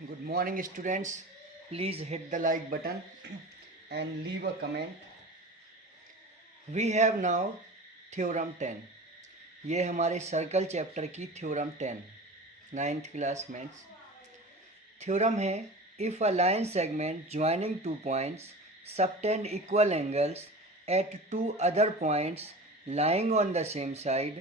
Good morning, students. Please hit the like button and leave a comment. We have now theorem 10. ये हमारे circle chapter की theorem 10 9th class maths theorem है if a line segment joining two points subtend equal angles at two other points lying on the same side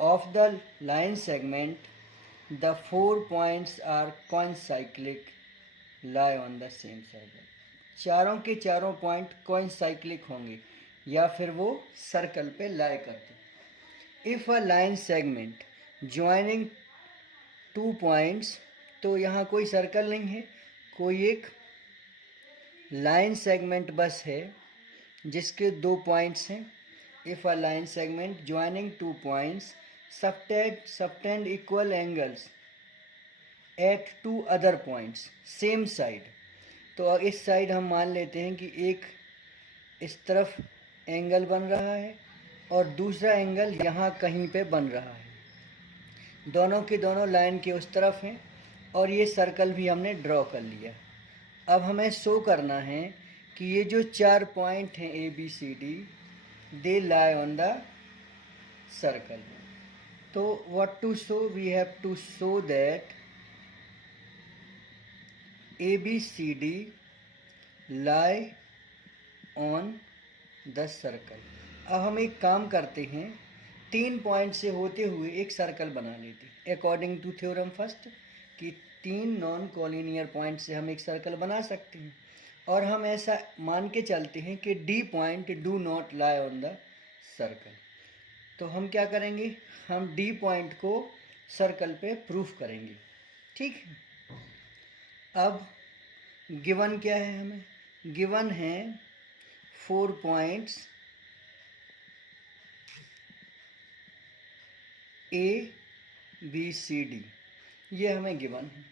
of the line segment, the 4 points are coincyclic lie on the same side. चारों के चारों point कोइंसाइक्लिक होंगे या फिर वो circle पे लाई करते। If a line segment joining two points, तो यहाँ कोई सर्कल नहीं है, कोई एक लाइन सेगमेंट बस है जिसके दो पॉइंट्स हैं। If a line segment joining two points subtend equal angles at two other points same side, तो इस साइड हम मान लेते हैं कि एक इस तरफ एंगल बन रहा है और दूसरा एंगल यहाँ कहीं पे बन रहा है। दोनों के दोनों लाइन के उस तरफ हैं और ये सर्कल भी हमने ड्रॉ कर लिया। अब हमें शो करना है कि ये जो चार पॉइंट हैं A B C D, they lie on the circle. तो what to show, we have to show that A B C D lie on the circle. अब हम एक काम करते हैं, तीन पॉइंट से होते हुए एक सर्कल बना लेते हैं अकॉर्डिंग टू थ्योरम फर्स्ट, कि तीन नॉन कॉलिनियर पॉइंट से हम एक सर्कल बना सकते हैं। और हम ऐसा मान के चलते हैं कि D point do not lie on the circle. तो हम क्या करेंगे, हम डी पॉइंट को सर्कल पे प्रूफ करेंगे। ठीक है। अब गिवन क्या है, हमें गिवन है 4 points A B C D, ये हमें गिवन है।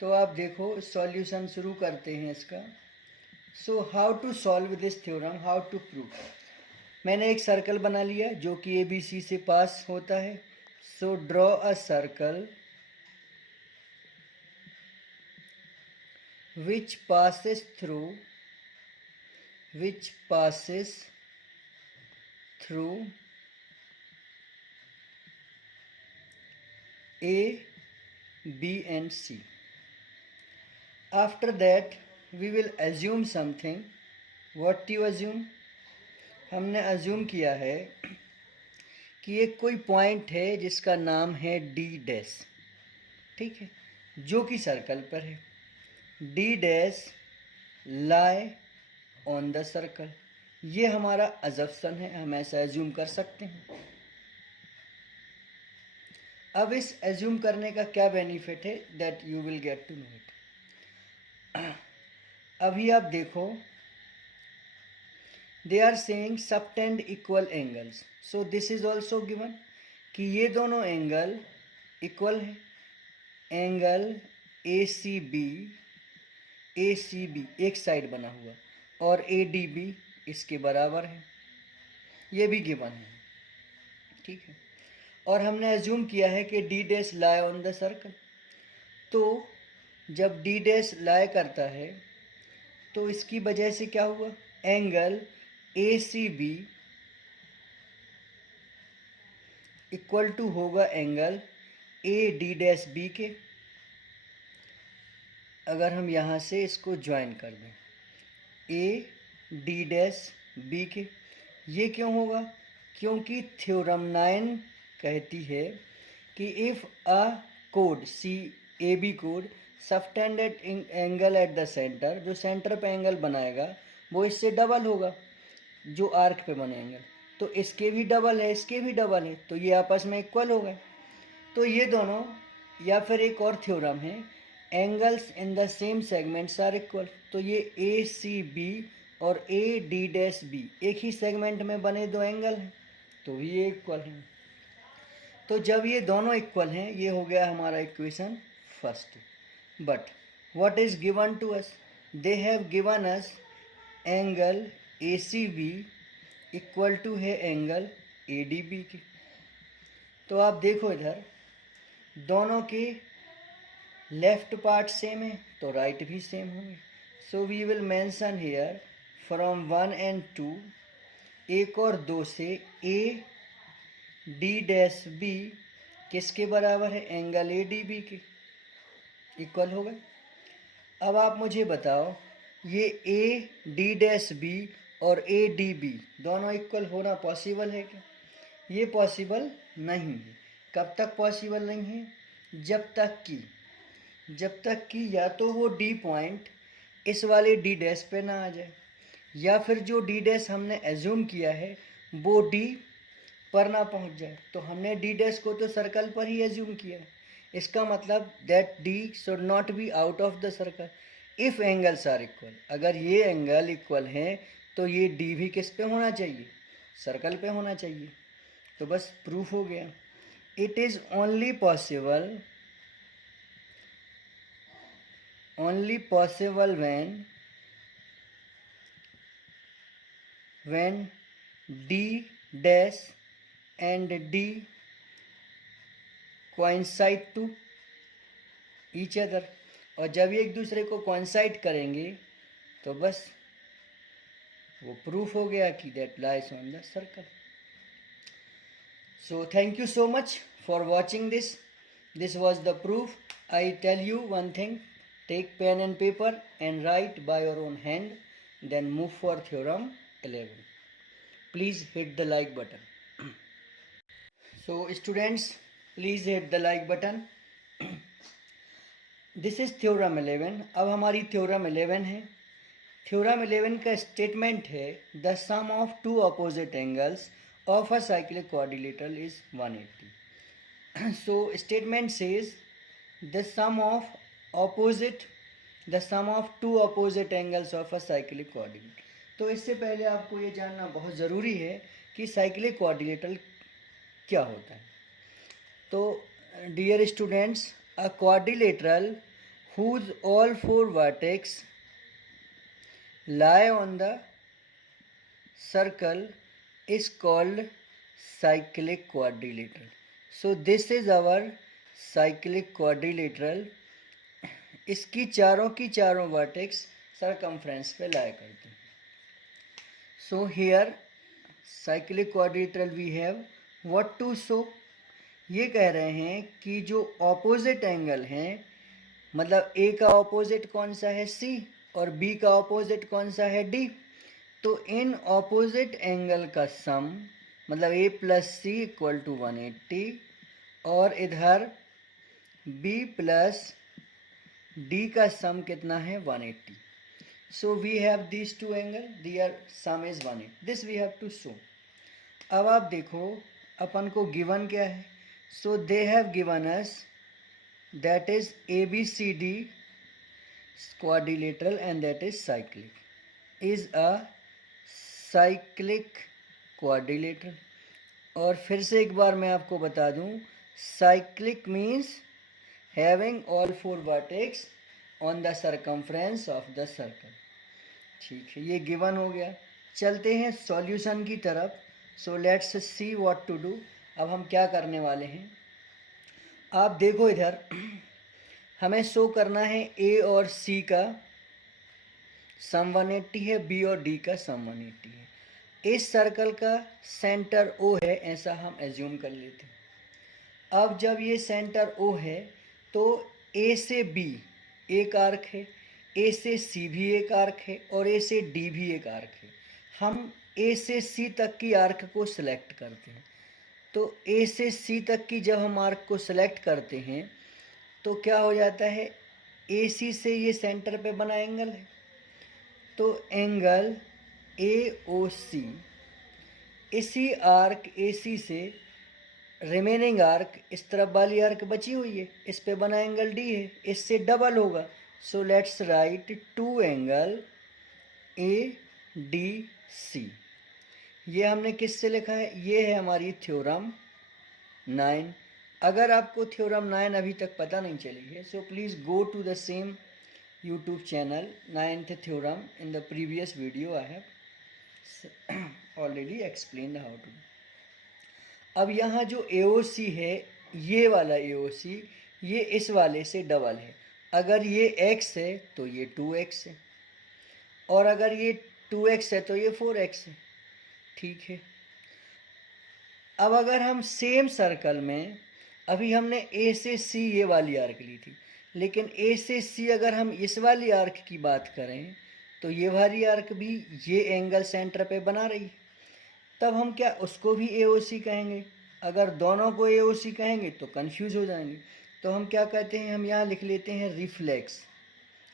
तो आप देखो सॉल्यूशन शुरू करते हैं इसका। So how to solve this theorem, how to prove. मैंने एक सर्कल बना लिया जो कि ए बी सी से पास होता है। So draw a circle which passes through A, B and C. After that we will assume something. What you assume? हमने assume किया है कि एक कोई पॉइंट है जिसका नाम है D डैश, ठीक है, जो कि सर्कल पर है। D dash lie on the circle, ये हमारा अजप्शन है, हम ऐसा एज्यूम कर सकते हैं। अब इस एज्यूम करने का क्या बेनिफिट है, that you will get to know it. अभी आप देखो, they are saying subtend equal angles, so this is also given कि ये दोनों एंगल इक्वल है। एंगल ए सी बी एक साइड बना हुआ और ए डी बी इसके बराबर है, ये भी गिवन है, ठीक है। और हमने एज्यूम किया है कि D dash lie on the circle. तो जब डी डैश लाई करता है तो इसकी वजह से क्या हुआ, angle A C B equal to होगा angle A D dash B के। अगर हम यहाँ से इसको ज्वाइन कर दें ए डी डैश बी के, ये क्यों होगा, क्योंकि थ्योरम 9 कहती है कि if a code C A B code subtended angle at the centre, जो सेंटर पे एंगल बनाएगा वो इससे डबल होगा जो आर्क पे बने एंगल, तो इसके भी डबल है, इसके भी डबल है, तो ये आपस में इक्वल हो गए। तो ये दोनों, या फिर एक और थ्योरम है, angles in the same segments are equal. तो ये ए सी बी और ए डी डैश बी एक ही सेगमेंट में बने दो एंगल हैं, तो ये इक्वल हैं। तो जब ये दोनों इक्वल हैं, ये हो गया हमारा equation first. But what is given to us, they have given us angle A C B equal to है एंगल ए डी बी के। तो आप देखो इधर दोनों के लेफ्ट पार्ट सेम है तो राइट भी सेम होंगे. So we will mention here from 1 and 2, 1 और 2 से ए डी डैश बी किसके बराबर है? एंगल ए डी बी के इक्वल होगा. अब आप मुझे बताओ ये ए डी डैश बी और ए डी बी दोनों इक्वल होना पॉसिबल है क्या? ये पॉसिबल नहीं है. कब तक पॉसिबल नहीं है? जब तक कि या तो वो डी पॉइंट इस वाले डी डैश पे ना आ जाए, या फिर जो डी डैश हमने एज्यूम किया है वो डी पर ना पहुंच जाए. तो हमने डी डैश को तो सर्कल पर ही एज्यूम किया है. इसका मतलब that D should not be out of the circle if angles are equal. अगर ये एंगल इक्वल हैं तो ये डी भी किस पे होना चाहिए? सर्कल पे होना चाहिए. तो बस प्रूफ हो गया. It is only possible when D dash and D coincide to each other. और जब ये एक दूसरे को coincide करेंगे तो बस वो प्रूफ हो गया कि that lies on the circle. So thank you so much for watching this. This was the proof. I tell you one thing, take pen and paper and write by your own hand, then move for theorem 11. Please hit the like button. So students, please hit the like button. This is theorem 11. अब हमारी theorem 11 है. theorem 11 का statement है the sum of two opposite angles of a cyclic quadrilateral is 180. So statement says the sum of two opposite angles of a cyclic quadrilateral. तो इससे पहले आपको ये जानना बहुत ज़रूरी है कि साइक्लिक क्वाड्रिलेटरल क्या होता है. तो dear students, a quadrilateral whose all four vertex lie on the circle is called cyclic quadrilateral. So this is our cyclic quadrilateral. इसकी चारों की चारों वर्टेक्स सर्कमफ्रेंस पे लाया करते हैं. So here cyclic quadrilateral we have what to show. ये कह रहे हैं कि जो ऑपोजिट एंगल हैं, मतलब ए का ऑपोजिट कौन सा है? सी, और बी का ऑपोजिट कौन सा है? डी. तो इन ऑपोजिट एंगल का सम, मतलब ए प्लस सी इक्वल टू 180 और इधर बी प्लस डी का सम कितना है? 180. So we have these two angle, their sum is 180. This we have to show. अब आप देखो अपन को गिवन क्या है. So they have given us that is ABCD quadrilateral and that is a cyclic quadrilateral. और फिर से एक बार मैं आपको बता दूं, cyclic means having all four vertex on the circumference of the circle. ठीक है, ये गिवन हो गया. चलते हैं सॉल्यूशन की तरफ. So let's see what to do. अब हम क्या करने वाले हैं, आप देखो इधर हमें शो करना है ए और सी का सम 180 है, बी और डी का सम 180 है. इस सर्कल का सेंटर ओ है ऐसा हम एज्यूम कर लेते हैं. अब जब ये सेंटर ओ है तो ए से बी एक आर्क है, ए से सी भी एक आर्क है और ए से डी भी एक आर्क है. हम ए से सी तक की आर्क को सिलेक्ट करते हैं. तो ए से सी तक की जब हम आर्क को सिलेक्ट करते हैं तो क्या हो जाता है, ए सी से ये सेंटर पे बना एंगल है. तो एंगल ए ओ सी, इसी आर्क ए सी से रिमेनिंग आर्क इस तरफ वाली आर्क बची हुई है, इस पे बना एंगल डी है, इससे डबल होगा. So let's write two angle A D C. ये हमने किससे लिखा है? ये है हमारी थ्योरम 9. अगर आपको थ्योरम 9 अभी तक पता नहीं चली है, so please go to the same YouTube channel 9th theorem. In the previous video I have already explain how to. अब यहाँ जो AOC है, ये वाला AOC, ये इस वाले से डबल है। अगर ये x है तो ये 2x है, और अगर ये 2x है तो ये 4x है। ठीक है। अब अगर हम सेम सर्कल में, अभी हमने A से C ये वाली आर्क ली थी, लेकिन A से C अगर हम इस वाली आर्क की बात करें तो ये वाली आर्क भी ये एंगल सेंटर पे बना रही है। तब हम क्या उसको भी AOC कहेंगे? अगर दोनों को AOC कहेंगे तो कंफ्यूज हो जाएंगे। तो हम क्या कहते हैं, हम यहाँ लिख लेते हैं रिफ्लेक्स,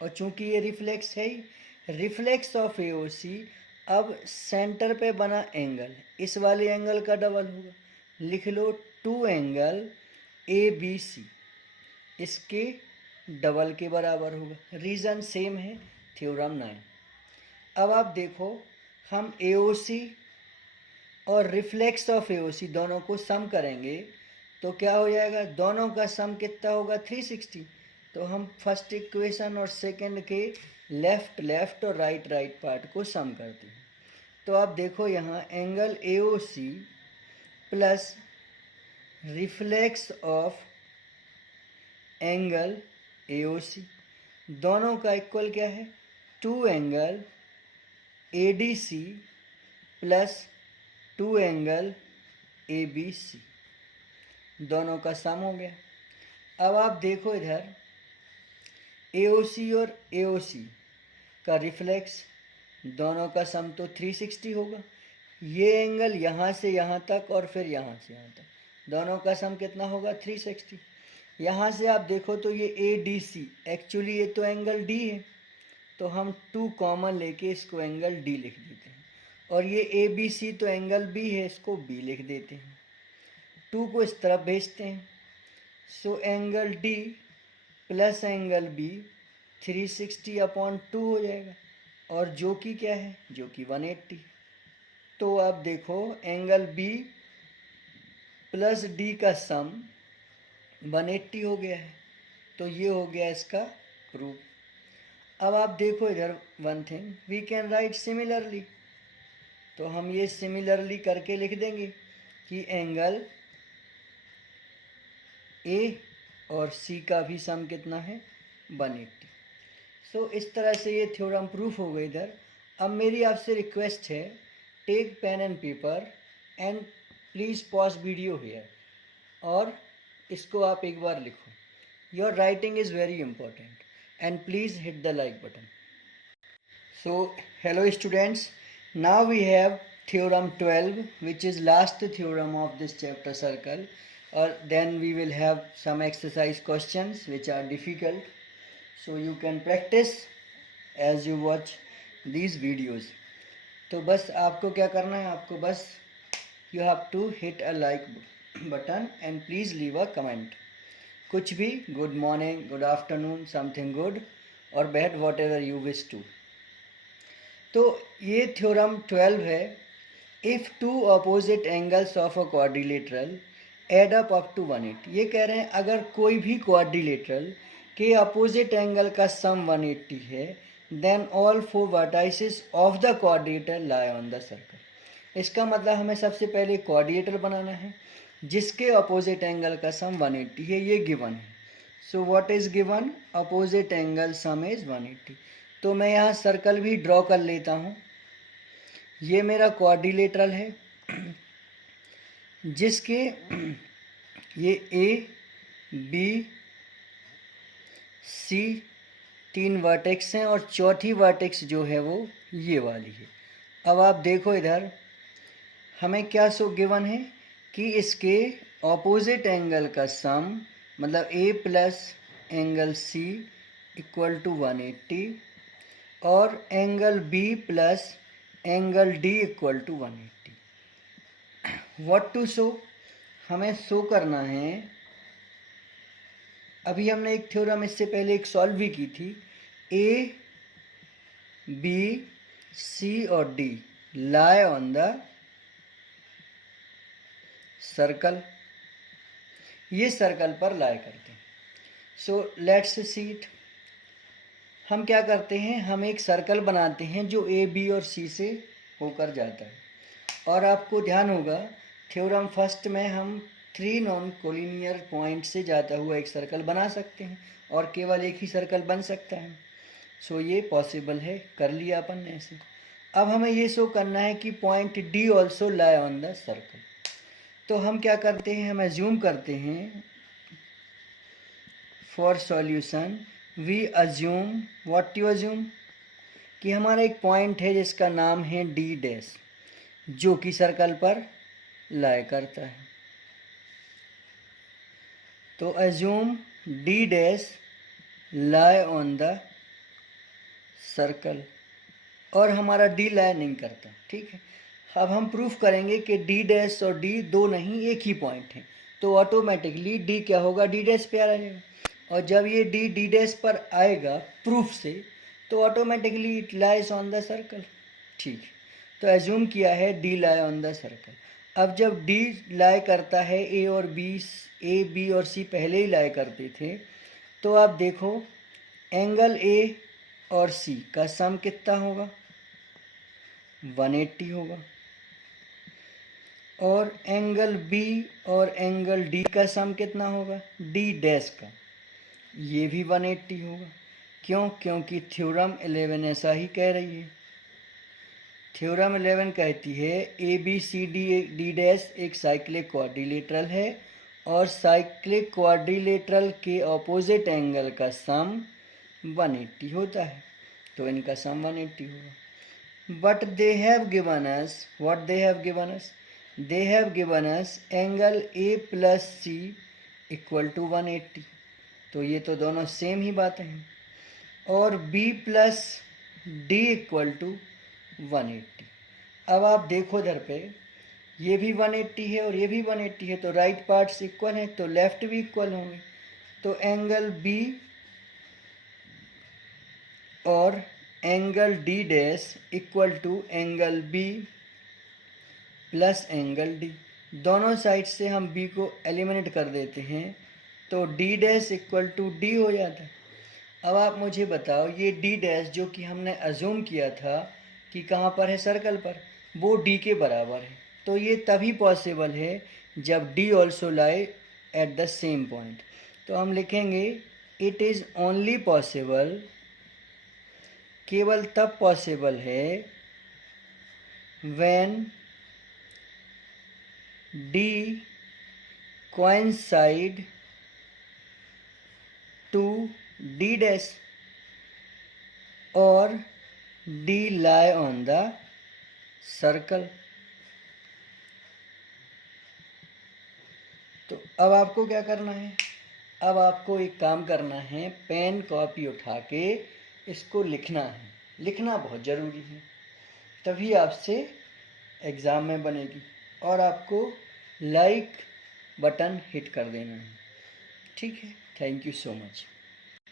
और चूंकि ये रिफ्लेक्स है ही, रिफ्लेक्स ऑफ AOC। अब सेंटर पे बना एंगल इस वाले एंगल का डबल होगा। लिख लो 2 एंगल ABC इसके डबल के बराबर होगा। रीज़न सेम है, थ्योरम 9। अब आप देखो, हम AOC और रिफ्लेक्स ऑफ AOC दोनों को सम करेंगे तो क्या हो जाएगा, दोनों का सम कितना होगा, 360। तो हम फर्स्ट इक्वेशन और सेकंड के लेफ्ट और राइट पार्ट को सम करते हैं। तो आप देखो यहाँ angle AOC plus reflex of angle AOC दोनों का इक्वल क्या है, 2 angle ADC plus 2 angle ABC दोनों का सम हो गया। अब आप देखो इधर AOC और AOC का रिफ्लेक्स दोनों का सम तो 360 होगा। ये एंगल यहाँ से यहाँ तक और फिर यहाँ से यहाँ तक, दोनों का सम कितना होगा, 360। यहाँ से आप देखो तो ये ADC, एक्चुअली ये तो एंगल D है, तो हम 2 कॉमन लेके इसको एंगल D लिख देते हैं। और ये ABC तो एंगल B है, इसको B लिख देते हैं। 2 को इस तरफ भेजते हैं। So angle D plus angle B 360/2 हो जाएगा, और जो कि क्या है, जो कि 180। तो आप देखो एंगल B प्लस D का सम 180 हो गया है। तो ये हो गया इसका प्रूफ। अब आप देखो इधर one thing we can write similarly, तो हम ये सिमिलरली करके लिख देंगे कि एंगल A और C का भी सम कितना है, 180। सो इस तरह से ये थ्योरम प्रूफ हो गई इधर। अब मेरी आपसे रिक्वेस्ट है, take pen and paper and please pause video here, और इसको आप एक बार लिखो। Your writing is very important and please hit the like button. So hello students, now we have theorem 12 which is last theorem of this chapter circle, or then we will have some exercise questions which are difficult, so you can practice as you watch these videos. तो बस आपको क्या करना है, आपको बस you have to hit a like button and please leave a comment. कुछ भी, good morning, good afternoon, something good or bad, whatever you wish to. तो ये थ्योरम 12 है। If 2 opposite angles of a quadrilateral add up to 180, ये कह रहे हैं अगर कोई भी क्वाड्रिलेटरल के अपोजिट एंगल का सम 180 है, then all 4 vertices of the quadrilateral lie on the circle. इसका मतलब हमें सबसे पहले क्वाड्रिलेटरल बनाना है जिसके अपोजिट एंगल का सम 180 है, ये गिवन है। So what is given, opposite angle sum is 180। तो मैं यहाँ सर्कल भी ड्रॉ कर लेता हूँ। ये मेरा क्वाड्रिलेटरल है जिसके ये A B C 3 वर्टेक्स हैं और चौथी वर्टेक्स जो है वो ये वाली है। अब आप देखो इधर हमें क्या सो गिवन है कि इसके ऑपोजिट एंगल का सम, मतलब A plus angle C equal to 180 और angle B plus angle D equal to 180। What to show, हमें शो करना है, अभी हमने एक थ्योरम इससे पहले एक सॉल्व भी की थी, A B C और D lie on the circle, ये सर्कल पर लाई करते हैं। सो लेट्स सी इट। हम क्या करते हैं, हम एक सर्कल बनाते हैं जो A B और C से होकर जाता है। और आपको ध्यान होगा थ्योरम फर्स्ट में हम 3 नॉन कोलिनियर पॉइंट से जाता हुआ एक सर्कल बना सकते हैं और केवल एक ही सर्कल बन सकता है। सो ये पॉसिबल है, कर लिया अपन ने ऐसे। अब हमें ये शो करना है कि point D also lie on the circle. तो हम क्या करते हैं, हम एज्यूम करते हैं for solution we assume what to assume कि हमारा एक पॉइंट है जिसका नाम है डी डैश, जो कि सर्कल पर लाई करता है। तो assume D dash lie on the circle, और हमारा डी लाई नहीं करता, ठीक है। अब हम प्रूफ करेंगे कि डी डैश और डी दो नहीं एक ही पॉइंट है, तो ऑटोमेटिकली डी क्या होगा, डी डैश पे आ जाएगा। और जब ये डी डी डैश पर आएगा प्रूफ से, तो automatically it lies on the circle, ठीक है। तो एज्यूम किया है D lie on the circle. अब जब डी लाई करता है, ए और बी, ए बी और सी पहले ही लाई करते थे, तो आप देखो एंगल ए और सी का सम कितना होगा, 180 होगा। और एंगल बी और एंगल डी का सम कितना होगा, डी डैश का, ये भी 180 होगा। क्यों, क्योंकि थ्योरम 11 ऐसा ही कह रही है। थ्योरम 11 कहती है A B C D D dash एक साइक्लिक क्वाड्रिलेटरल है और साइक्लिक क्वाड्रिलेटरल के ऑपोजिट एंगल का सम 180 होता है, तो इनका सम 180 होगा। But they have given us what they have given us, they have given us angle A plus C equal to 180, तो ये तो दोनों सेम ही बातें हैं। और B plus D equal to 180। अब आप देखो इधर पे, ये भी 180 है और ये भी 180 है, तो राइट पार्ट्स इक्वल हैं, तो लेफ्ट भी इक्वल होंगे। तो एंगल बी और angle D dash equal to angle B plus angle D. दोनों साइड से हम बी को एलिमिनेट कर देते हैं, तो D dash equal to D हो जाता है। अब आप मुझे बताओ, ये डी डैश जो कि हमने अज्यूम किया था कि कहाँ पर है, सर्कल पर, वो डी के बराबर है। तो ये तभी पॉसिबल है जब D also lie at the same point. तो हम लिखेंगे इट इज़ ओनली पॉसिबल, केवल तब पॉसिबल है when D coincide to D dash और D lie on the circle. तो अब आपको क्या करना है, अब आपको एक काम करना है, पेन कॉपी उठा के इसको लिखना है। लिखना बहुत ज़रूरी है, तभी आपसे एग्ज़ाम में बनेगी। और आपको लाइक बटन हिट कर देना है, ठीक है। Thank you so much.